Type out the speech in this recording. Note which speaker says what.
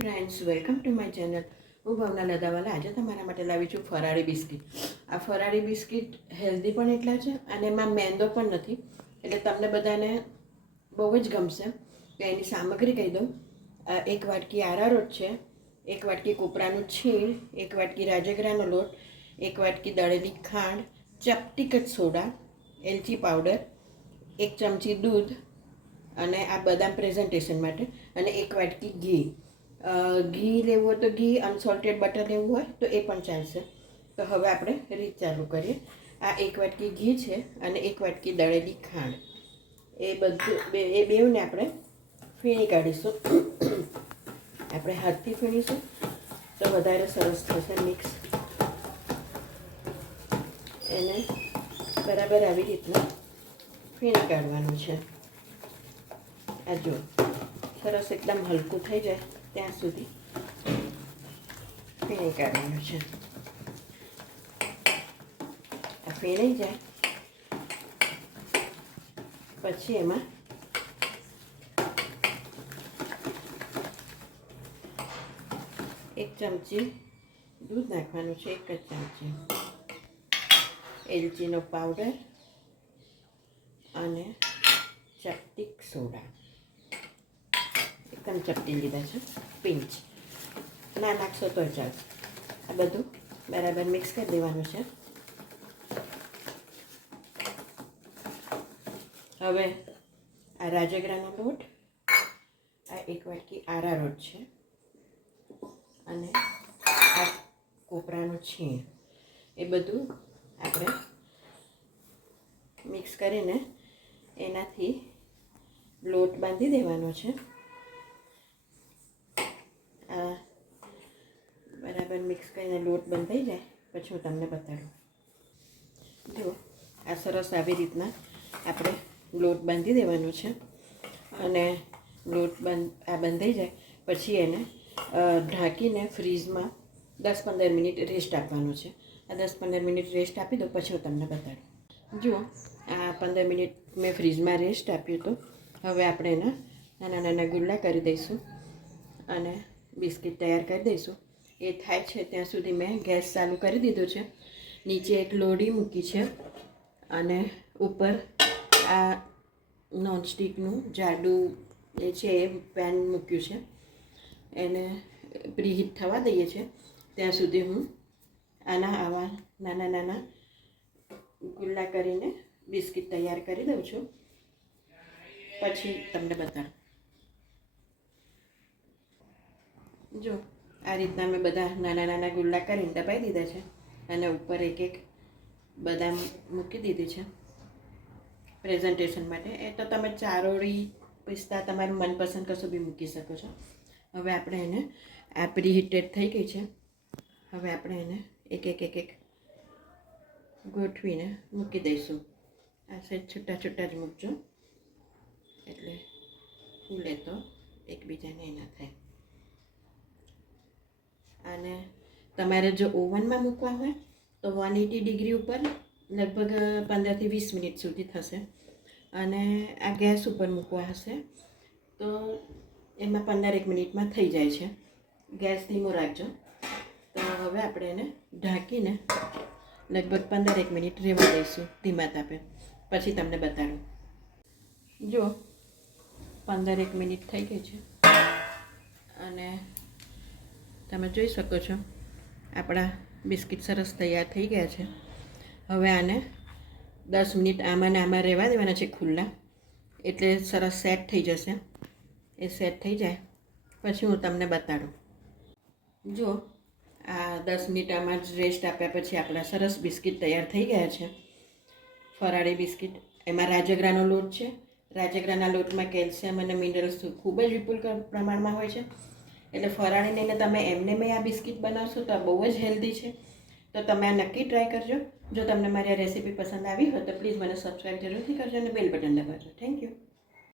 Speaker 1: Friends welcome to my channel હું ભાવના લદાવાલા આજે તમારા માટે લાવી છું ફરાળી બિસ્કિટ. આ ફરાળી બિસ્કિટ હેલ્ધી પણ એટલા છે અને એમાં મેંદો પણ નથી. એટલે તમને બધાને બહુ જ ગમશે. તો એની સામગ્રી કહી દઉં. એક વાટકી આરારોટ છે, એક વાટકી કોપરાનું છીણ, એક વાટકી રાજગરાનો લોટ, એક વાટકી દળેલી ખાંડ ચપટીકટ સોડા, એલચી પાવડર, એક ચમચી દૂધ અને આ બદામ પ્રેઝન્ટેશન માટે, અને એક વાટકી ઘી. ઘી લેવું હોય તો ઘી અનસોલ્ટેડ બટર લેવું હોય તો એ પણ ચાલશે. તો હવે આપણે રીત ચાલુ કરીએ. આ એક વાટકી ઘી છે અને એક વાટકી દળેલી ખાંડ. એ બધું એ બેવને આપણે ફીણી કાઢીશું. આપણે હાથથી ફીણીશું. તો વધારે સરસ થશે મિક્સ. એને બરાબર આવી રીતના ફીણી કાઢવાનું છે. આ જો સરસ એકદમ હલકું થઈ જાય. ત્યાં સુધી ફીણી કાઢવાનું છે. આ ફીણી જાય. પછી એમાં એક ચમચી દૂધ નાખવાનું છે, એક જ ચમચી. એલચીનો પાવડર અને ચપટીક સોડા. એકદમ ચપટી લીધા છે. પિંચ. ના નાખશો તો ચાલશે આ બધું બરાબર મિક્સ કરી દેવાનું છે. હવે આ રાજગરાનો લોટ, આ એક વાટકી આરા રોટ છે. અને આ કોપરાનું છીણ. એ બધું આપણે મિક્સ કરીને એનાથી લોટ બાંધી દેવાનો છે આ બરાબર મિક્સ કરીને લોટ બંધાઈ જાય, પછી હું તમને બતાડું. જુઓ, આ સરસ આવી રીતના આપણે લોટ બાંધી દેવાનો છે. અને લોટ બંધ, આ બંધાઈ જાય, પછી એને ઢાંકીને ફ્રીજમાં દસ પંદર મિનિટ રેસ્ટ આપવાનો છે. આ દસ પંદર મિનિટ રેસ્ટ આપી દો, પછી હું તમને બતાડું. જુઓ, આ પંદર મિનિટ મેં ફ્રીજમાં રેસ્ટ આપ્યું હતું. હવે આપણે એના નાના નાના ગુલ્લા કરી દઈશું અને બિસ્કિટ તૈયાર કરી દઈશું. એ થાય છે ત્યાં સુધી મેં ગેસ ચાલુ કરી દીધો છે. નીચે એક લોડી મૂકી છે અને ઉપર આ નોનસ્ટિકનું જાડું એ છે એ પેન મૂક્યું છે. એને પ્રીહીટ થવા દઈએ છે. ત્યાં સુધી હું આના આવા નાના નાના ગુલ્લા કરીને બિસ્કિટ તૈયાર કરી દઉં છું. પછી તમને બતાડું જો. આ રીતના મેં બધા નાના નાના ગુલ્લા કરીને દબાઈ દીધા છે અને ઉપર એક એક બદામ મૂકી દીધી છે પ્રેઝન્ટેશન માટે. એ તો તમે ચારોળી પિસ્તા તમારું મનપસંદ કશું બી મૂકી શકો છો. હવે આપણે એને આ પ્રીહીટેડ થઈ ગઈ છે. હવે આપણે એને એક એક એક એક ગોઠવીને મૂકી દઈશું. આ સેજ છૂટા છૂટા જ મૂકજો. એટલે ફૂલે તો એકબીજાને એના થાય. અને તમારે જો ઓવનમાં મૂકવા હોય, તો વન એટી ડિગ્રી ઉપર લગભગ પંદરથી વીસ મિનિટ સુધી થશે. અને આ ગેસ ઉપર મૂકવા હશે. તો એમાં પંદર એક મિનિટમાં થઈ જાય છે. ગેસ ધીમો રાખજો. તો હવે આપણે એને ઢાંકીને લગભગ પંદર એક મિનિટ રહેવા દઈશું ધીમા તાપે. પછી તમને બતાડું. જો પંદર એક મિનિટ થઈ ગઈ છે. અને તમે જોઈ શકો છો, આપણા બિસ્કિટ સરસ તૈયાર થઈ ગયા છે. હવે આને દસ મિનિટ આમાં ને આમાં રહેવા દેવાના છે ખુલ્લા. એટલે સરસ સેટ થઈ જશે. એ સેટ થઈ જાય. પછી હું તમને બતાડું. જો, આ દસ મિનિટ આમાં જ રેસ્ટ આપ્યા પછી આપણા સરસ બિસ્કિટ તૈયાર થઈ ગયા છે. ફરાળી બિસ્કિટ. એમાં રાજગરાનો લોટ છે. રાજગરાના લોટમાં કેલ્શિયમ અને મિનરલ્સ ખૂબ જ વિપુલ પ્રમાણમાં હોય છે. એટલે ફરાળી લઈને તમે એમને મેં આ બિસ્કિટ બનાવશો તો આ બહુ જ હેલ્ધી છે. તો તમે આ નક્કી ટ્રાય કરજો. જો તમને મારી આ રેસીપી પસંદ આવી હોય તો પ્લીઝ મને સબસ્ક્રાઈબ જરૂરથી કરજો અને બેલ બટન દબાવજો. Thank you